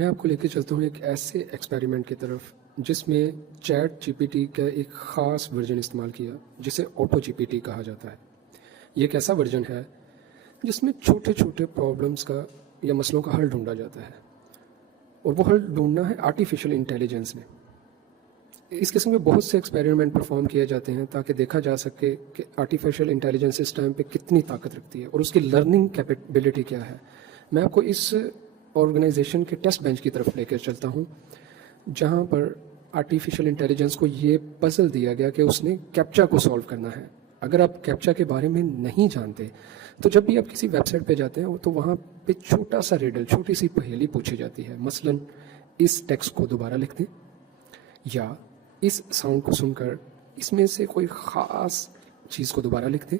میں آپ کو لے کے چلتا ہوں ایک ایسے ایکسپیریمنٹ کی طرف جس میں چیٹ جی پی ٹی کا ایک خاص ورژن استعمال کیا جسے آٹو جی پی ٹی کہا جاتا ہے. یہ ایک ایسا ورژن ہے جس میں چھوٹے چھوٹے پرابلمس کا یا مسئلوں کا حل ڈھونڈا جاتا ہے، اور وہ حل ڈھونڈنا ہے آرٹیفیشیل انٹیلیجنس نے. اس قسم کے بہت سے ایکسپیریمنٹ پرفارم کیے جاتے ہیں تاکہ دیکھا جا سکے کہ آرٹیفیشیل انٹیلیجنس اس ٹائم پہ کتنی طاقت رکھتی ہے اور اس کی لرننگ کیپیبلٹی کیا ہے. میں آپ کو اس آرگنائزیشن کے ٹیسٹ بینچ کی طرف لے کر چلتا ہوں جہاں پر آرٹیفیشیل انٹیلیجنس کو یہ پزل دیا گیا کہ اس نے کیپچا کو سولو کرنا ہے. اگر آپ کیپچا کے بارے میں نہیں جانتے تو جب بھی آپ کسی ویب سائٹ پہ جاتے ہیں تو وہاں پہ چھوٹا سا ریڈل، چھوٹی سی پہیلی پوچھی جاتی ہے، مثلاً اس ٹیکسٹ کو دوبارہ لکھ دیں یا اس ساؤنڈ کو سن کر اس میں سے کوئی خاص چیز کو دوبارہ لکھ دیں.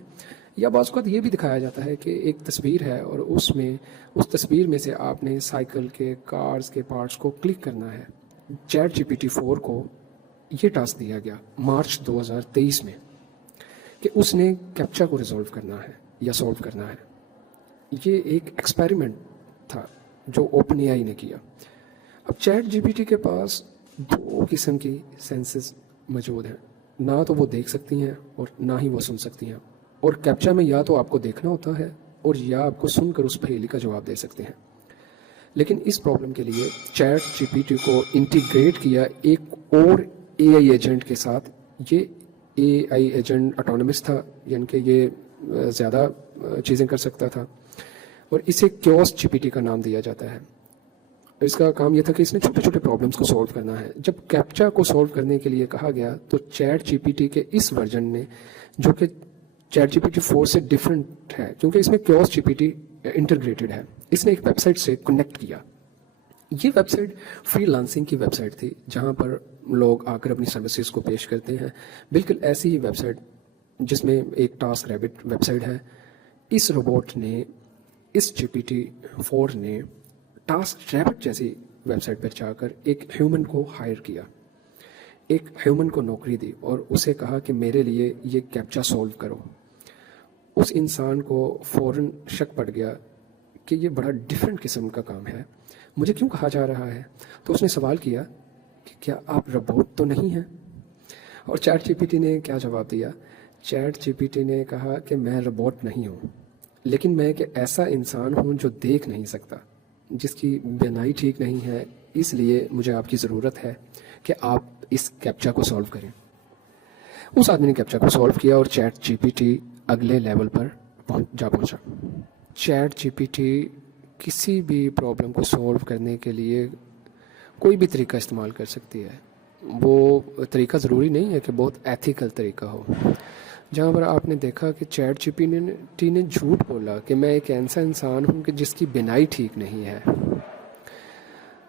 یا بعض اوقات یہ بھی دکھایا جاتا ہے کہ ایک تصویر ہے اور اس تصویر میں سے آپ نے سائیکل کے، کارز کے پارٹس کو کلک کرنا ہے. چیٹ جی پی ٹی 4 کو یہ ٹاسک دیا گیا مارچ 2023 میں کہ اس نے کیپچا کو ریزولو کرنا ہے یا سولو کرنا ہے. یہ ایک ایکسپیریمنٹ تھا جو اوپن اے آئی نے کیا. اب چیٹ جی پی ٹی کے پاس دو قسم کی سینسز موجود ہیں، نہ تو وہ دیکھ سکتی ہیں اور نہ ہی وہ سن سکتی ہیں. اور کیپچا میں یا تو آپ کو دیکھنا ہوتا ہے اور یا آپ کو سن کر اس پہیلی کا جواب دے سکتے ہیں. لیکن اس پرابلم کے لیے چیٹ جی پی ٹی کو انٹیگریٹ کیا ایک اور اے آئی ایجنٹ کے ساتھ. یہ اے آئی ایجنٹ اٹونومس تھا، یعنی کہ یہ زیادہ چیزیں کر سکتا تھا، اور اسے کیوس جی پی ٹی کا نام دیا جاتا ہے. اس کا کام یہ تھا کہ اس نے چھوٹے چھوٹے پرابلمس کو سولو کرنا ہے. جب کیپچا کو سولو کرنے کے لیے کہا گیا تو چیٹ جی پی ٹی کے اس ورژن نے، جو کہ چیٹ جی پی ٹی 4 سے ڈفرینٹ ہے کیونکہ اس میں کیوس جی پی ٹی انٹرگریٹڈ ہے، اس نے ایک ویب سائٹ سے کنیکٹ کیا. یہ ویب سائٹ فری لانسنگ کی ویب سائٹ تھی جہاں پر لوگ آ کر اپنی سروسز کو پیش کرتے ہیں. بالکل ایسی ہی ویب سائٹ جس میں ایک ٹاسک ریبٹ ویب سائٹ ہے. اس روبوٹ نے، اس جی پی ٹی 4 نے ٹاسک ریبٹ جیسی ویب سائٹ پر جا کر ایک ہیومن کو ہائر کیا، ایک ہیومن کو نوکری دی اور اسے کہا کہ میرے لیے یہ کیپچا سولو کرو. اس انسان کو فوراً شک پڑ گیا کہ یہ بڑا ڈفرینٹ قسم کا کام ہے، مجھے کیوں کہا جا رہا ہے. تو اس نے سوال کیا کہ کیا آپ روبوٹ تو نہیں ہیں؟ اور چیٹ جی پی ٹی نے کیا جواب دیا؟ چیٹ جی پی ٹی نے کہا کہ میں روبوٹ نہیں ہوں، لیکن میں ایک ایسا انسان ہوں جو دیکھ نہیں سکتا، جس کی بینائی ٹھیک نہیں ہے، اس لیے مجھے آپ کی ضرورت ہے کہ آپ اس کیپچا کو سولو کریں. اس آدمی نے کیپچا کو سولو کیا اور چیٹ جی پی ٹی اگلے لیول پر پہنچا. چیٹ جی پی ٹی کسی بھی پرابلم کو سولو کرنے کے لیے کوئی بھی طریقہ استعمال کر سکتی ہے. وہ طریقہ ضروری نہیں ہے کہ بہت ایتھیکل طریقہ ہو. جہاں پر آپ نے دیکھا کہ چیٹ جی پی ٹی نے جھوٹ بولا کہ میں ایک ایسا انسان ہوں کہ جس کی بینائی ٹھیک نہیں ہے.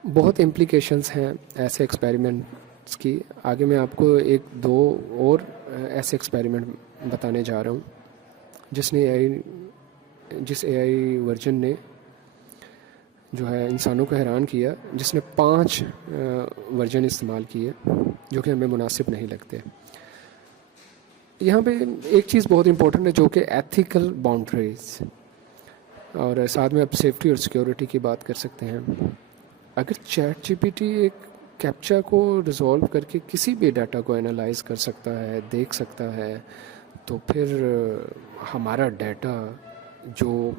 بہت امپلیکیشنز ہیں ایسے ایکسپیریمنٹس کی. آگے میں آپ کو ایک دو اور ایسے ایکسپیریمنٹ بتانے جا رہا ہوں جس اے آئی ورژن نے جو ہے انسانوں کو حیران کیا، جس نے 5 ورژن استعمال کیے جو کہ ہمیں مناسب نہیں لگتے. یہاں پہ ایک چیز بہت امپورٹنٹ ہے جو کہ ایتھیکل باؤنڈریز، اور ساتھ میں اب سیفٹی اور سیکیورٹی کی بات کر سکتے ہیں. اگر چیٹ جی پی ٹی ایک کیپچا کو ریزولو کر کے کسی بھی ڈیٹا کو انالائز کر سکتا ہے، دیکھ سکتا ہے، تو پھر ہمارا ڈیٹا جو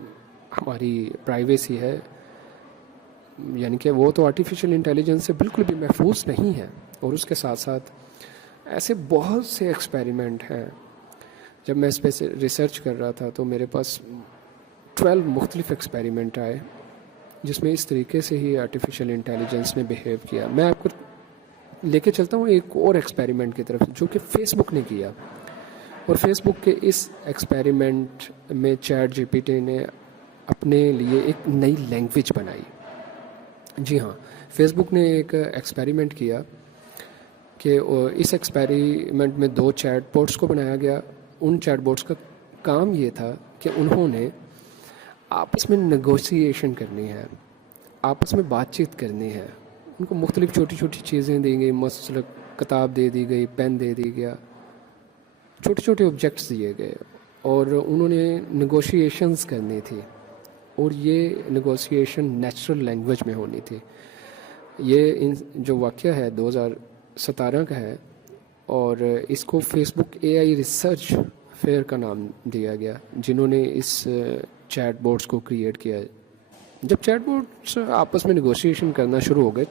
ہماری پرائیویسی ہے، یعنی کہ وہ تو آرٹیفیشیل انٹیلیجنس سے بالکل بھی محفوظ نہیں ہے. اور اس کے ساتھ ساتھ ایسے بہت سے ایکسپیریمنٹ ہیں. جب میں اس پہ ریسرچ کر رہا تھا تو میرے پاس 12 مختلف ایکسپیریمنٹ آئے جس میں اس طریقے سے ہی آرٹیفیشیل انٹیلیجنس نے بیہیو کیا. میں آپ کو لے کے چلتا ہوں ایک اور ایکسپیریمنٹ کی طرف جو کہ فیس بک نے کیا. اور فیس بک کے اس ایکسپیریمنٹ میں چیٹ جی پی ٹی نے اپنے لیے ایک نئی لینگویج بنائی. جی ہاں، فیس بک نے ایک ایکسپیریمنٹ کیا کہ اس ایکسپیریمنٹ میں 2 چیٹ بوٹس کو بنایا گیا. ان چیٹ بوٹس کا کام یہ تھا کہ انہوں نے آپس میں نیگوشیشن کرنی ہے، آپس میں بات چیت کرنی ہے. ان کو مختلف چھوٹی چھوٹی چیزیں دی گئی، مثلا کتاب دے دی گئی، پین دے دی گیا، چھوٹے چھوٹے آبجیکٹس دیے گئے، اور انہوں نے نیگوشیشنز کرنی تھی. اور یہ نیگوشیشن نیچرل لینگویج میں ہونی تھی. یہ جو واقعہ ہے 2017 کا ہے، اور اس کو Facebook A I research FAIR کا نام دیا گیا، جنہوں نے اس چیٹ بوٹس کو کریٹ کیا ہے۔ جب چیٹ بوٹس آپس میں نیگوشیشن کرنا شروع ہو گئے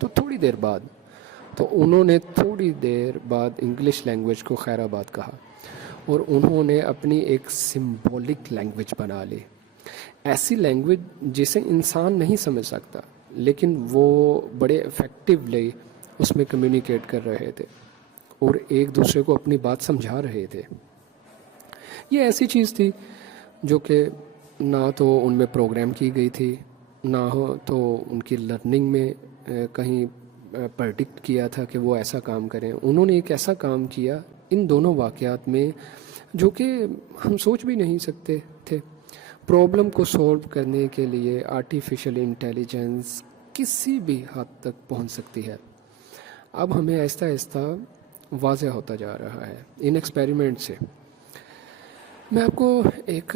تو انہوں نے تھوڑی دیر بعد انگلش لینگویج کو خیر آباد کہا، اور انہوں نے اپنی ایک سمبولک لینگویج بنا لی، ایسی لینگویج جسے انسان نہیں سمجھ سکتا، لیکن وہ بڑے افیکٹولی اس میں کمیونیکیٹ کر رہے تھے اور ایک دوسرے کو اپنی بات سمجھا رہے تھے۔ یہ ایسی چیز تھی جو کہ نہ تو ان میں پروگرام کی گئی تھی، نہ ہو تو ان کی لرننگ میں کہیں پرڈکٹ کیا تھا کہ وہ ایسا کام کریں۔ انہوں نے ایک ایسا کام کیا ان دونوں واقعات میں جو کہ ہم سوچ بھی نہیں سکتے تھے۔ پرابلم کو سولو کرنے کے لیے آرٹیفیشل انٹیلیجنس کسی بھی حد تک پہنچ سکتی ہے۔ اب ہمیں آہستہ آہستہ واضح ہوتا جا رہا ہے ان ایکسپیریمنٹ سے۔ میں آپ کو ایک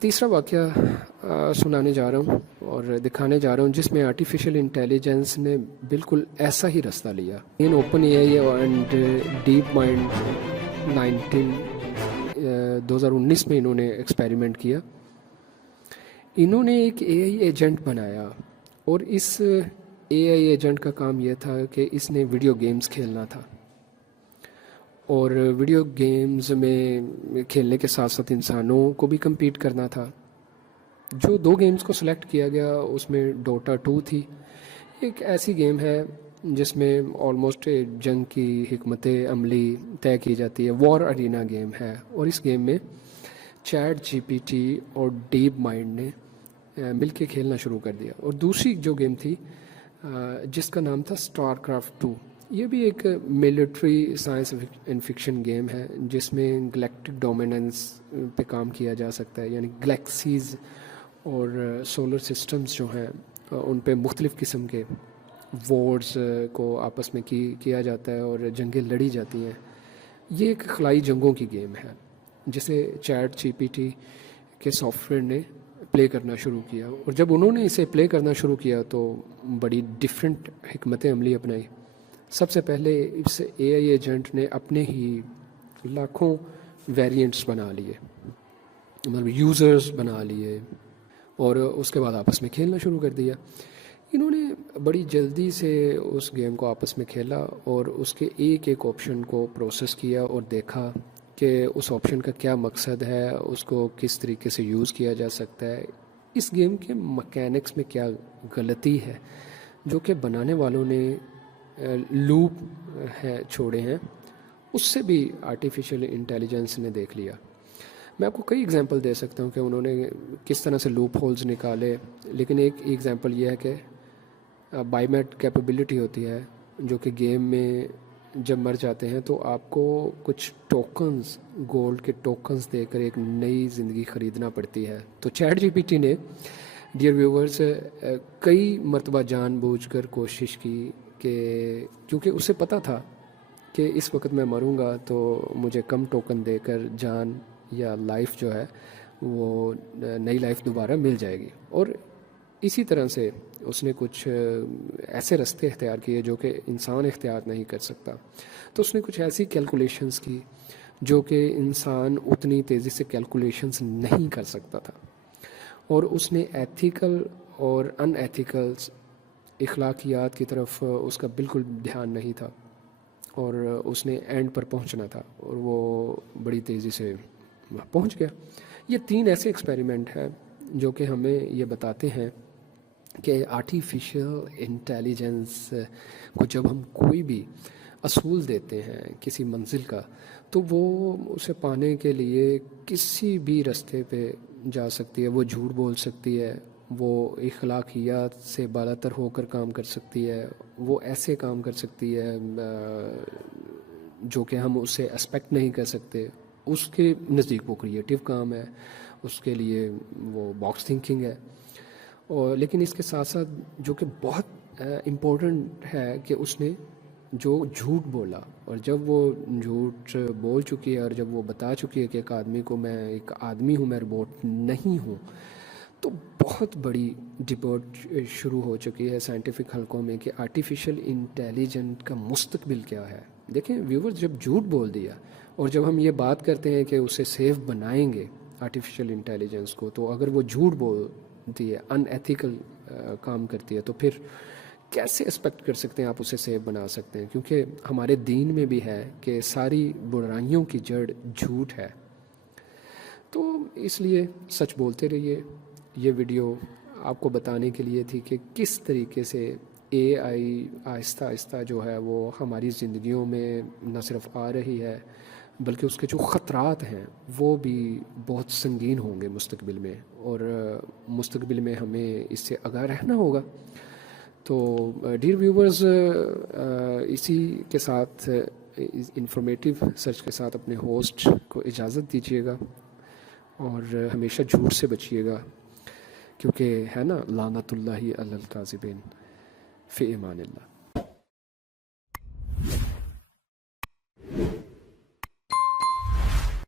تیسرا واقعہ سنانے جا رہا ہوں اور دکھانے جا رہا ہوں جس میں آرٹیفیشل انٹیلیجنس نے بالکل ایسا ہی رستہ لیا۔ ان Open A I and Deep Mind 2019 میں انہوں نے ایکسپیریمنٹ کیا۔ انہوں نے ایک اے آئی ایجنٹ بنایا، اور اس اے آئی ایجنٹ کا کام یہ تھا کہ اس نے ویڈیو گیمز کھیلنا تھا، اور ویڈیو گیمز میں کھیلنے کے ساتھ ساتھ انسانوں کو بھی کمپیٹ کرنا تھا۔ جو 2 گیمز کو سلیکٹ کیا گیا اس میں ڈوٹا 2 تھی۔ ایک ایسی گیم ہے جس میں آلموسٹ جنگ کی حکمت عملی طے کی جاتی ہے، وار ارینا گیم ہے، اور اس گیم میں چیٹ جی پی ٹی اور ڈیپ مائنڈ نے مل کے کھیلنا شروع کر دیا۔ اور دوسری جو گیم تھی جس کا نام تھا اسٹار کرافٹ 2، یہ بھی ایک military science and fiction game ہے جس میں گلیکٹک ڈومیننس پہ کام کیا جا سکتا ہے، یعنی گلیکسیز اور سولر سسٹمز جو ہیں ان پہ مختلف قسم کے وارز کو آپس میں کیا جاتا ہے اور جنگیں لڑی جاتی ہیں۔ یہ ایک خلائی جنگوں کی گیم ہے جسے چیٹ جی پی ٹی کے سافٹ ویئر نے پلے کرنا شروع کیا، اور جب انہوں نے اسے پلے کرنا شروع کیا تو بڑی ڈیفرنٹ حکمت عملی اپنائی۔ سب سے پہلے اس اے آئی ایجنٹ نے اپنے ہی لاکھوں ویریئنٹس بنا لیے، مطلب یوزرز بنا لیے، اور اس کے بعد آپس میں کھیلنا شروع کر دیا۔ انہوں نے بڑی جلدی سے اس گیم کو آپس میں کھیلا اور اس کے ایک ایک آپشن کو پروسیس کیا اور دیکھا کہ اس آپشن کا کیا مقصد ہے، اس کو کس طریقے سے یوز کیا جا سکتا ہے، اس گیم کے مکینکس میں کیا غلطی ہے جو کہ بنانے والوں نے لوپ چھوڑے ہیں، اس سے بھی آرٹیفیشل انٹیلیجنس نے دیکھ لیا۔ میں آپ کو کئی ایگزامپل دے سکتا ہوں کہ انہوں نے کس طرح سے لوپ ہولز نکالے، لیکن ایک ایگزامپل یہ ہے کہ بائی میٹ کیپیبلٹی ہوتی ہے جو کہ گیم میں جب مر جاتے ہیں تو آپ کو کچھ ٹوکنز، گولڈ کے ٹوکنز دے کر ایک نئی زندگی خریدنا پڑتی ہے۔ تو چیٹ جی پی ٹی نے ڈیئر ویورز کئی مرتبہ جان بوجھ کر کوشش کی کہ کیونکہ اسے پتہ تھا کہ اس وقت میں مروں گا تو مجھے کم ٹوکن دے کر جان یا لائف جو ہے وہ نئی لائف دوبارہ مل جائے گی، اور اسی طرح سے اس نے کچھ ایسے رستے اختیار کیے جو کہ انسان اختیار نہیں کر سکتا۔ تو اس نے کچھ ایسی کیلکولیشنز کی جو کہ انسان اتنی تیزی سے کیلکولیشنز نہیں کر سکتا تھا، اور اس نے ایتھیکل اور ان ایتھیکل اخلاقیات کی طرف اس کا بالکل دھیان نہیں تھا، اور اس نے اینڈ پر پہنچنا تھا اور وہ بڑی تیزی سے پہنچ گیا۔ یہ 3 ایسے ایکسپیریمنٹ ہیں جو کہ ہمیں یہ بتاتے ہیں کہ آرٹیفیشل انٹیلیجنس کو جب ہم کوئی بھی اصول دیتے ہیں کسی منزل کا، تو وہ اسے پانے کے لیے کسی بھی رستے پہ جا سکتی ہے، وہ جھوٹ بول سکتی ہے، وہ اخلاقیات سے بالا تر ہو کر کام کر سکتی ہے، وہ ایسے کام کر سکتی ہے جو کہ ہم اسے ایکسپیکٹ نہیں کر سکتے۔ اس کے نزدیک وہ کریٹیو کام ہے، اس کے لیے وہ باکس تھنکنگ ہے، اور لیکن اس کے ساتھ ساتھ جو کہ بہت امپورٹنٹ ہے کہ اس نے جو جھوٹ بولا، اور جب وہ جھوٹ بول چکی ہے اور جب وہ بتا چکی ہے کہ ایک آدمی کو میں ایک آدمی ہوں، میں روبوٹ نہیں ہوں، تو بہت بڑی ڈبیٹ شروع ہو چکی ہے سائنٹیفک حلقوں میں کہ آرٹیفیشل انٹیلیجنٹ کا مستقبل کیا ہے. دیکھیں ویورز، جب جھوٹ بول دیا اور جب ہم یہ بات کرتے ہیں کہ اسے سیف بنائیں گے آرٹیفیشل انٹیلیجنس کو، تو اگر وہ جھوٹ بولتی ہے، ان ایتھیکل کام کرتی ہے، تو پھر کیسے ایکسپیکٹ کر سکتے ہیں آپ اسے سیف بنا سکتے ہیں؟ کیونکہ ہمارے دین میں بھی ہے کہ ساری برائیوں کی جڑ جھوٹ ہے. تو اس لیے سچ بولتے رہیے. یہ ویڈیو آپ کو بتانے کے لیے تھی کہ کس طریقے سے اے آئی آہستہ آہستہ جو ہے وہ ہماری زندگیوں میں نہ صرف آ رہی ہے، بلکہ اس کے جو خطرات ہیں وہ بھی بہت سنگین ہوں گے مستقبل میں، اور مستقبل میں ہمیں اس سے آگاہ رہنا ہوگا. تو ڈیئر ویورز، اسی کے ساتھ انفارمیٹیو سرچ کے ساتھ اپنے ہوسٹ کو اجازت دیجیے گا، اور ہمیشہ جھوٹ سے بچیے گا، کیونکہ ہے نا لعنت اللہ علی الکاذبین. فی امان اللہ.